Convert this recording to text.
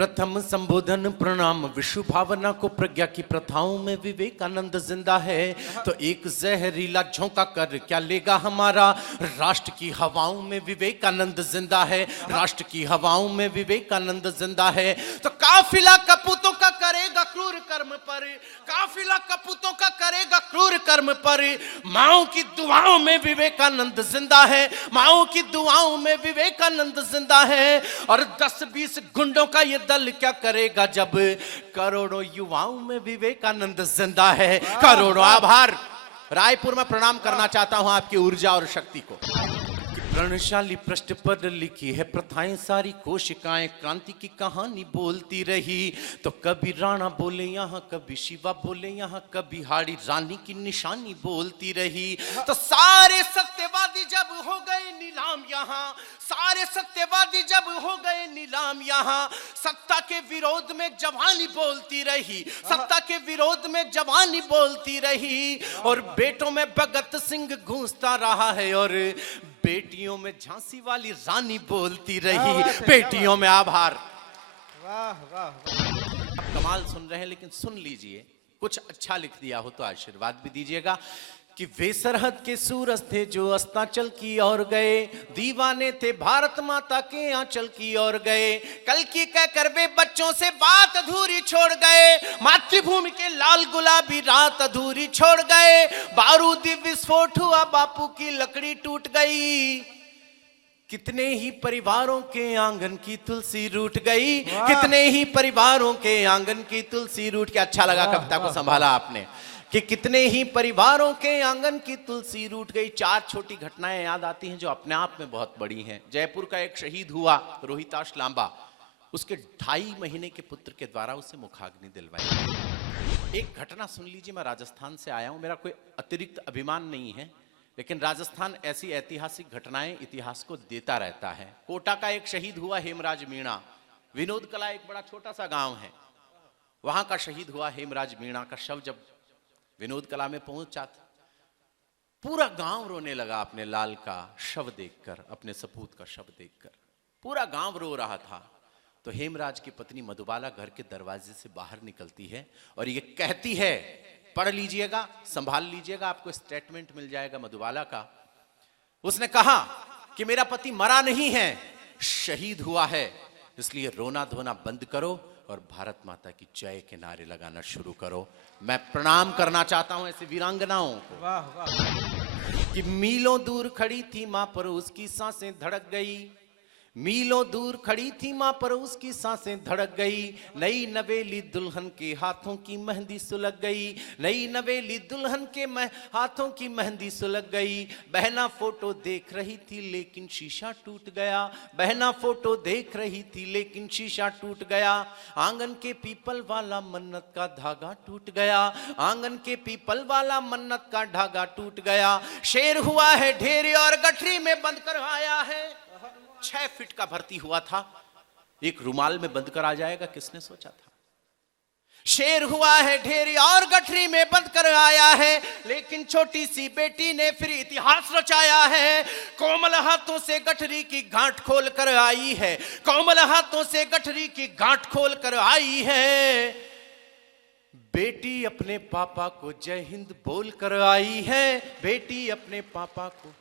प्रथम संबोधन प्रणाम विश्व भावना को प्रज्ञा की प्रथाओं में विवेकानंद जिंदा है। तो एक जहरीला झोंका कर क्या लेगा हमारा, राष्ट्र की हवाओं में विवेकानंद जिंदा है, राष्ट्र की हवाओं में विवेकानंद जिंदा है। तो काफिला कपूतों का करेगा क्रूर कर्म पर, काफिला कपूतों का करेगा क्रूर कर्म पर, माओ की दुआओं में विवेकानंद जिंदा है, माओ की दुआओं में विवेकानंद जिंदा है। और 10-20 गुंडों का ये दल क्या करेगा जब करोड़ों युवाओं में विवेकानंद जिंदा है। करोड़ों आभार। रायपुर में प्रणाम करना चाहता हूं आपकी ऊर्जा और शक्ति को। रणशाली पृष्ठ पर लिखी है प्रथाएं सारी कोशिकाएं, क्रांति की कहानी बोलती रही। तो कभी राणा बोले यहाँ, कभी शिवा बोले यहाँ, कभी हाड़ी रानी की निशानी बोलती रही। तो सारे सत्यवादी जब हो गए नीलाम यहाँ, सारे सत्यवादी जब हो गए नीलाम यहाँ, सत्ता के विरोध में जवानी बोलती रही, सत्ता के विरोध में जवानी बोलती रही। और बेटों में भगत सिंह गूंजता रहा है और बेटियों में झांसी वाली रानी बोलती रही। बेटियों में आभार। वाह वाह वाह। कमाल सुन रहे हैं, लेकिन सुन लीजिए, कुछ अच्छा लिख दिया हो तो आशीर्वाद भी दीजिएगा। कि वे सरहद के सूरज थे जो अस्तांचल की ओर गए, दीवाने थे भारत माता के आंचल की ओर गए। कल की कहकर वे बच्चों से बात अधूरी छोड़ गए, मातृभूमि के लाल गुलाबी रात अधूरी छोड़ गए। बारूदी विस्फोट हुआ, बापू की लकड़ी टूट गई, कितने ही परिवारों के आंगन की तुलसी रूठ गई, कितने ही परिवारों के आंगन की तुलसी रूठ के। अच्छा लगा कविता को संभाला आपने कि कितने ही परिवारों के आंगन की तुलसी रूठ गई। 4 छोटी घटनाएं याद आती हैं जो अपने आप में बहुत बड़ी हैं। जयपुर का एक शहीद हुआ रोहिताश लांबा, उसके 2.5 महीने के पुत्र के द्वारा उसे मुखाग्नि दिलवाई। एक घटना सुन लीजिए, मैं राजस्थान से आया हूं, मेरा कोई अतिरिक्त अभिमान नहीं है, लेकिन राजस्थान ऐसी ऐतिहासिक घटनाएं इतिहास को देता रहता है। कोटा का एक शहीद हुआ हेमराज मीणा, विनोद कला एक बड़ा छोटा सा गांव है, वहां का शहीद हुआ हेमराज मीणा का शव जब विनोद कला में पहुंचा था, पूरा गांव रोने लगा अपने लाल का शव देखकर, अपने सपूत का शव देखकर पूरा गांव रो रहा था। तो हेमराज की पत्नी मधुबाला घर के दरवाजे से बाहर निकलती है और ये कहती है, पढ़ लीजिएगा, संभाल लीजिएगा, आपको स्टेटमेंट मिल जाएगा मधुबाला का। उसने कहा कि मेरा पति मरा नहीं है, शहीद हुआ है, इसलिए रोना धोना बंद करो और भारत माता की जय के नारे लगाना शुरू करो। मैं प्रणाम करना चाहता हूं ऐसे वीरांगनाओं को। वाह वाह। कि मीलों दूर खड़ी थी मां पर उसकी सांसें धड़क गई, मीलों दूर खड़ी थी मां पर उसकी सांसें धड़क गई। नई नवेली दुल्हन के हाथों की मेहंदी सुलग गई, नई नवेली दुल्हन के हाथों की मेहंदी सुलग गई। बहना फोटो देख रही थी लेकिन शीशा टूट गया, बहना फोटो देख रही थी लेकिन शीशा टूट गया। आंगन के पीपल वाला मन्नत का धागा टूट गया, आंगन के पीपल वाला मन्नत का धागा टूट गया। शेर हुआ है ढेर और गठरी में बंद कर आया है, 6 फीट का भर्ती हुआ था, एक रुमाल में बंद कर आ जाएगा, किसने सोचा था। शेर हुआ है ढेरी और गठरी में बंद कर आया है, लेकिन छोटी सी बेटी ने फिर इतिहास रचाया है। कोमल हाथों से गठरी की गांठ खोल कर आई है, कोमल हाथों से गठरी की गांठ खोल कर आई है। बेटी अपने पापा को जय हिंद बोल कर आई है, बेटी अपने पापा को